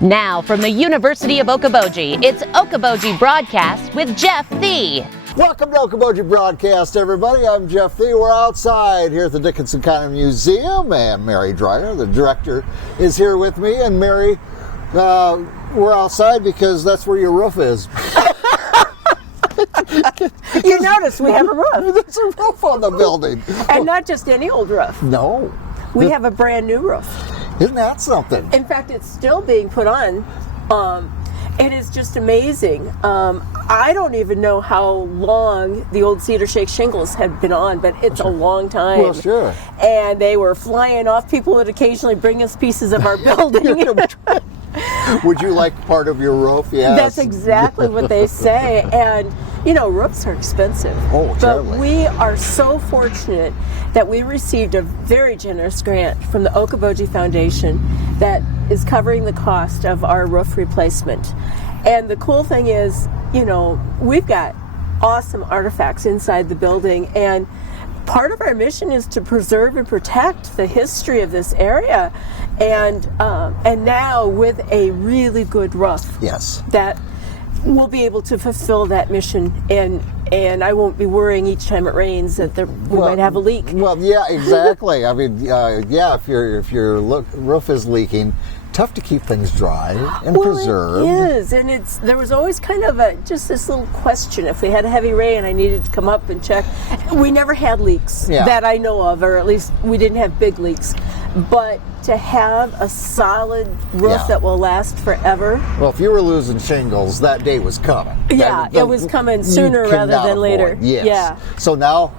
Now from the University of Okoboji, it's Okoboji Broadcast with Jeff Thee. Welcome to Okoboji Broadcast, everybody. I'm Jeff Thee. We're outside here at the Dickinson County Museum, and Mary Dreier, the director, is here with me. And Mary, we're outside because that's where your roof is. You notice we have a roof. There's a roof on the building. And not just any old roof. No. We have a brand new roof. Isn't that something? In fact, it's still being put on. It is just amazing. I don't even know how long the old Cedar Shake shingles had been on, but it's a long time. Well, sure. And they were flying off. People would occasionally bring us pieces of our building. Would you like part of your roof? Yes. That's exactly what they say. And, you know, roofs are expensive. Oh, terribly. But we are so fortunate that we received a very generous grant from the Okoboji Foundation that is covering the cost of our roof replacement. And the cool thing is, you know, we've got awesome artifacts inside the building, and part of our mission is to preserve and protect the history of this area, and now with a really good roof, Yes. that we'll be able to fulfill that mission, and I won't be worrying each time it rains that we might have a leak. Well, yeah, exactly. I mean, yeah, if your roof is leaking, tough to keep things dry and preserved. It is, and there was always kind of just this little question. If we had a heavy rain, I needed to come up and check. We never had leaks that I know of, or at least we didn't have big leaks. But to have a solid roof that will last forever. Well, if you were losing shingles, that day was coming. Yeah, it was coming sooner rather than later. Yes. Yeah. So now,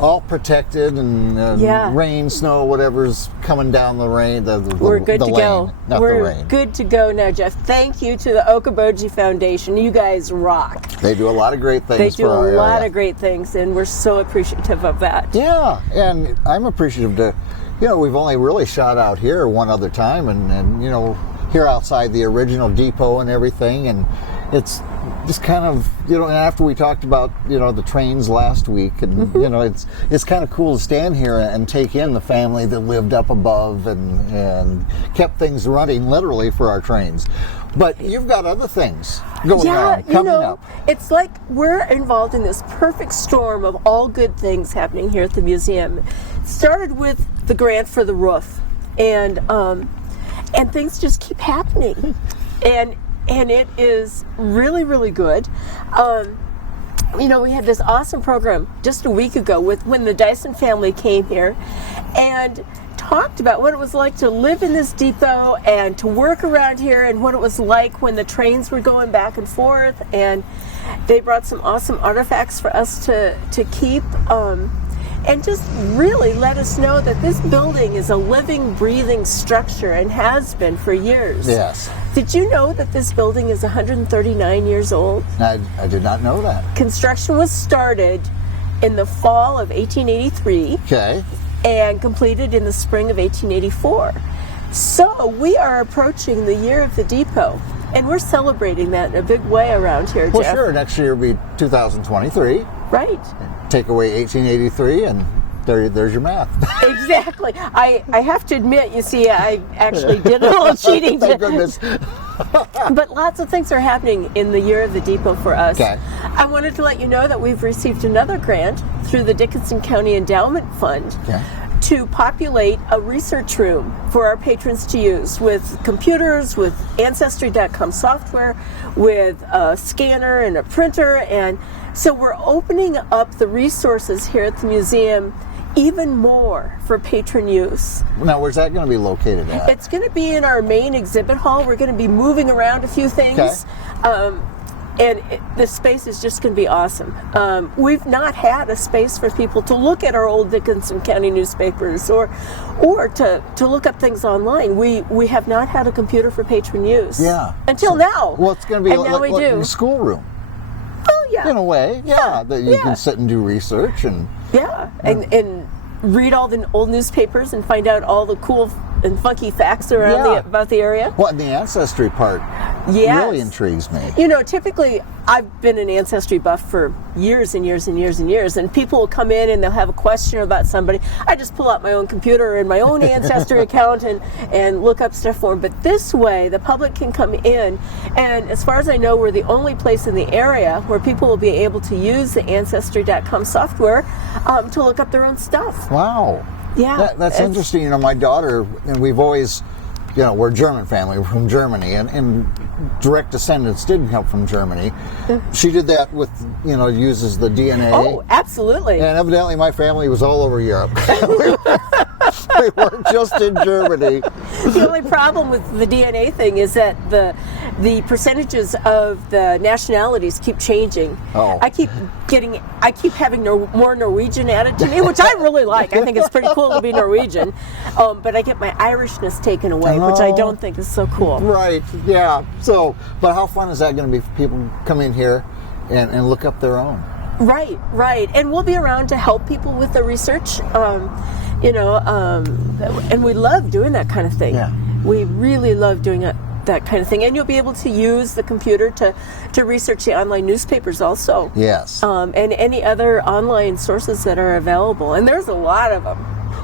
all protected, and rain, snow, whatever's coming down the rain, we're good to go. Not we're the rain. Good to go now, Jeff. Thank you to the Okoboji Foundation. You guys rock. They do a lot of great things. They do for our a lot area. of great things, and we're so appreciative of that. Yeah, and I'm appreciative to, you know, we've only really shot out here one other time, and you know, here outside the original depot and everything, and it's just kind of, you know, and after we talked about, you know, the trains last week, and you know, it's kind of cool to stand here and take in the family that lived up above and kept things running literally for our trains. But you've got other things going on, coming up. It's like we're involved in this perfect storm of all good things happening here at the museum. It started with the grant for the roof, and things just keep happening, and it is really, really good. You know, we had this awesome program just a week ago when the Dyson family came here and talked about what it was like to live in this depot and to work around here, and what it was like when the trains were going back and forth. And they brought some awesome artifacts for us to keep, and just really let us know that this building is a living, breathing structure and has been for years. Yes. Did you know that this building is 139 years old? I did not know that. Construction was started in the fall of 1883. Okay. And completed in the spring of 1884. So we are approaching the year of the depot, and we're celebrating that in a big way around here, Well, Jeff. sure, next year will be 2023. Right. Take away 1883, and there's your math. Exactly. I have to admit, you see, I actually did a little cheating. Thank goodness. But lots of things are happening in the year of the depot for us. Okay. I wanted to let you know that we've received another grant through the Dickinson County Endowment Fund to populate a research room for our patrons to use with computers, with Ancestrycom software, with a scanner and a printer. And so we're opening up the resources here at the museum even more for patron use. Now, where's that going to be located at? It's going to be in our main exhibit hall. We're going to be moving around a few things. And the space is just going to be awesome. We've not had a space for people to look at our old Dickinson County newspapers or to look up things online. We have not had a computer for patron use. Yeah. Until now. Well, it's going to be and now we do. a schoolroom. Oh, yeah. In a way, that you can sit and do research and... Yeah, and read all the old newspapers and find out all the cool and funky facts around about the area. Well, and the ancestry part really intrigues me. You know, typically I've been an ancestry buff for years and years and years and years, and people will come in and they'll have a question about somebody. I just pull out my own computer and my own Ancestry account and look up stuff for them. But this way, the public can come in, and as far as I know, we're the only place in the area where people will be able to use the Ancestry.com software to look up their own stuff. Wow. Yeah. That's interesting. You know, my daughter, and we've always, you know, we're a German family, we're from Germany, and direct descendants didn't come from Germany. She did that with, you know, uses the DNA. Oh, absolutely. And evidently my family was all over Europe. We weren't just in Germany. The only problem with the DNA thing is that the percentages of the nationalities keep changing. Oh. I keep having more Norwegian added to me, which I really like. I think it's pretty cool to be Norwegian. But I get my Irishness taken away, which I don't think is so cool. Right, yeah. So, but how fun is that going to be for people to come in here and look up their own? Right. And we'll be around to help people with the research, and we love doing that kind of thing. Yeah. We really love doing that kind of thing. And you'll be able to use the computer to research the online newspapers also. Yes. And any other online sources that are available. And there's a lot of them.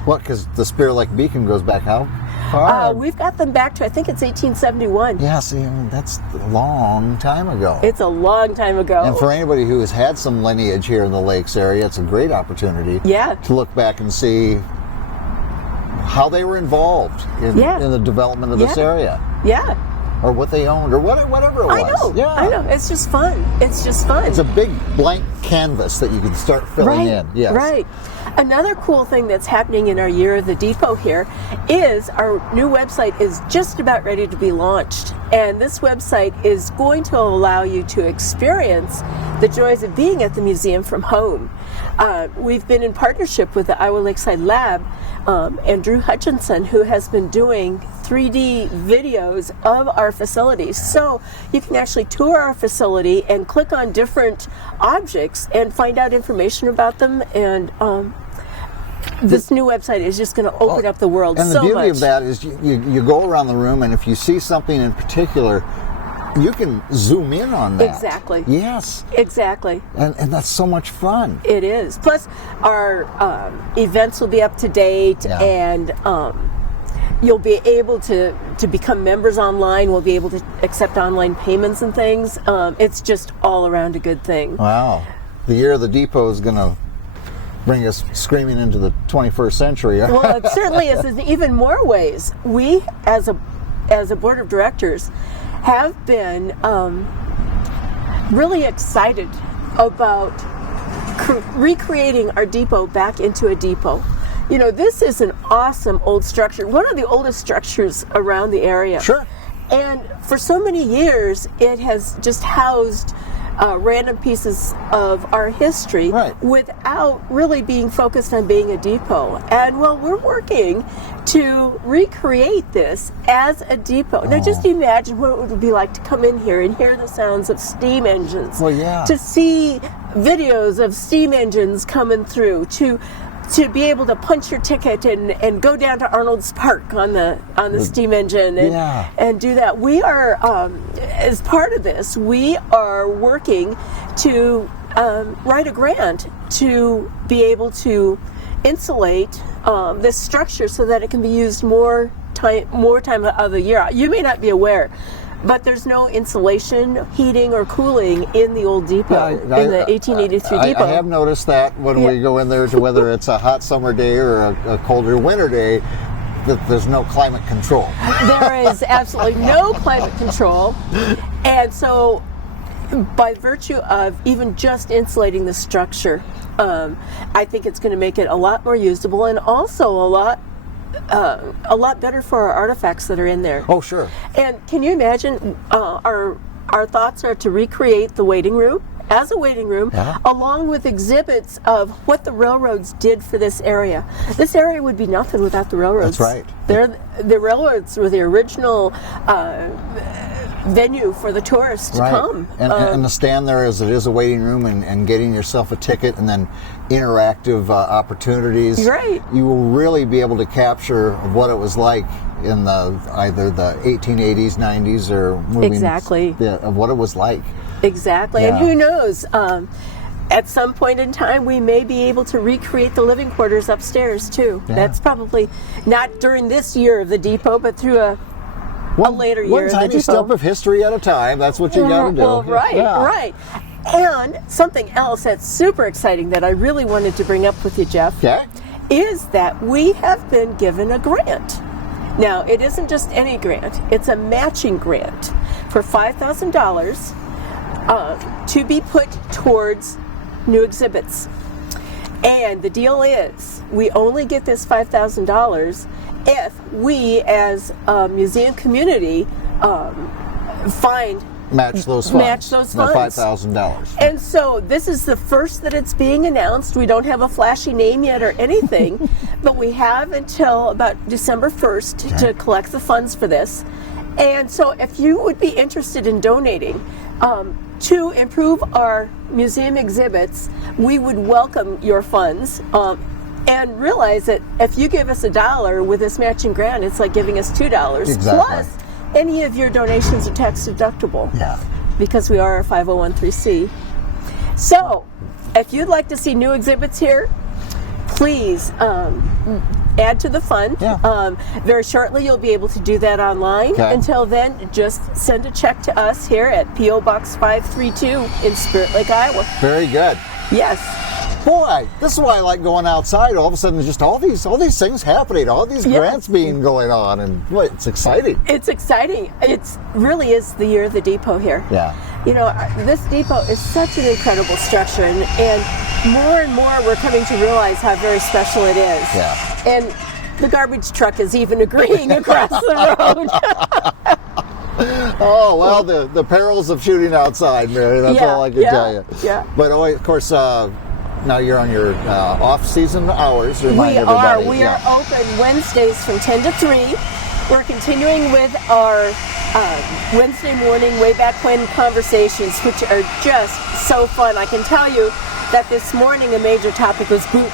What, because the Spear Lake Beacon goes back how far? We've got them back to, I think it's 1871. Yeah, see, that's a long time ago. It's a long time ago. And for anybody who has had some lineage here in the Lakes area, it's a great opportunity to look back and see how they were involved in the development of this area. Yeah. Or what they owned, or whatever it was. I know. It's just fun. It's a big blank canvas that you can start filling in. Yes. Right. Another cool thing that's happening in our Year of the Depot here is our new website is just about ready to be launched. And this website is going to allow you to experience the joys of being at the museum from home. We've been in partnership with the Iowa Lakeside Lab and Drew Hutchinson, who has been doing 3D videos of our facilities. So you can actually tour our facility and click on different objects and find out information about them. And this new website is just going to open up the world so much. And the beauty of that is you go around the room, and if you see something in particular, you can zoom in on that. Exactly. Yes. Exactly. And that's so much fun. It is. Plus, our events will be up to date, and you'll be able to become members online. We'll be able to accept online payments and things. It's just all around a good thing. Wow. The Year of the Depot is going to bring us screaming into the 21st century. Well, it certainly is in even more ways. We, as a board of directors, have been really excited about recreating our depot back into a depot. You know, this is an awesome old structure, one of the oldest structures around the area. Sure. And for so many years, it has just housed random pieces of our history without really being focused on being a depot. And well, we're working to recreate this as a depot. Now just imagine what it would be like to come in here and hear the sounds of steam engines. Well, yeah. To see videos of steam engines coming through, to be able to punch your ticket and go down to Arnold's Park on the steam engine and do that. We are, as part of this, we are working to write a grant to be able to insulate this structure so that it can be used more time of the year. You may not be aware, but there's no insulation, heating, or cooling in the old depot, in the 1883 depot. I have noticed that when we go in there, to whether it's a hot summer day or a colder winter day, that there's no climate control. There is absolutely no climate control. And so by virtue of even just insulating the structure, I think it's going to make it a lot more usable and also a lot better for our artifacts that are in there. Oh, sure. And can you imagine, our thoughts are to recreate the waiting room as a waiting room, along with exhibits of what the railroads did for this area. This area would be nothing without the railroads. That's right. The railroads were the original venue for the tourists to come. And to stand there as it is a waiting room and getting yourself a ticket and then interactive opportunities. Right. You will really be able to capture what it was like in either the 1880s, 90s, or moving of what it was like. Exactly. Yeah. And who knows? At some point in time, we may be able to recreate the living quarters upstairs too. Yeah. That's probably not during this year of the depot, but through a later year One of the tiny depot. step of history at a time. That's what you got to do. Well, right, Yeah. right. And something else that's super exciting that I really wanted to bring up with you, Jeff, Okay. is that we have been given a grant. Now, it isn't just any grant. It's a matching grant for $5,000 to be put towards new exhibits. And the deal is, we only get this $5,000 if we, as a museum community, Match those funds. Match those funds. The $5,000. And so this is the first that it's being announced. We don't have a flashy name yet or anything, but we have until about December 1st to collect the funds for this. And so if you would be interested in donating to improve our museum exhibits, we would welcome your funds. And realize that if you give us $1 with this matching grant, it's like giving us $2. Exactly. Plus, any of your donations are tax deductible. Yeah. Because we are a 501(c). So, if you'd like to see new exhibits here, please add to the fund. Yeah. Very shortly, you'll be able to do that online. Okay. Until then, just send a check to us here at P.O. Box 532 in Spirit Lake, Iowa. Very good. Yes. Boy, this is why I like going outside. All of a sudden, there's just all these things happening, all these Yes. grants being going on, and boy, it's exciting. It's exciting. It really is the year of the depot here. Yeah. You know, this depot is such an incredible structure, and more we're coming to realize how very special it is. Yeah. And the garbage truck is even agreeing across the road. Oh, well, the perils of shooting outside, Mary. That's Yeah, all I can yeah, tell you. yeah. But, of course, now you're on your off-season hours. Remind everybody. We are open Wednesdays from 10 to 3. We're continuing with our Wednesday morning Way Back When conversations, which are just so fun. I can tell you that this morning a major topic was boot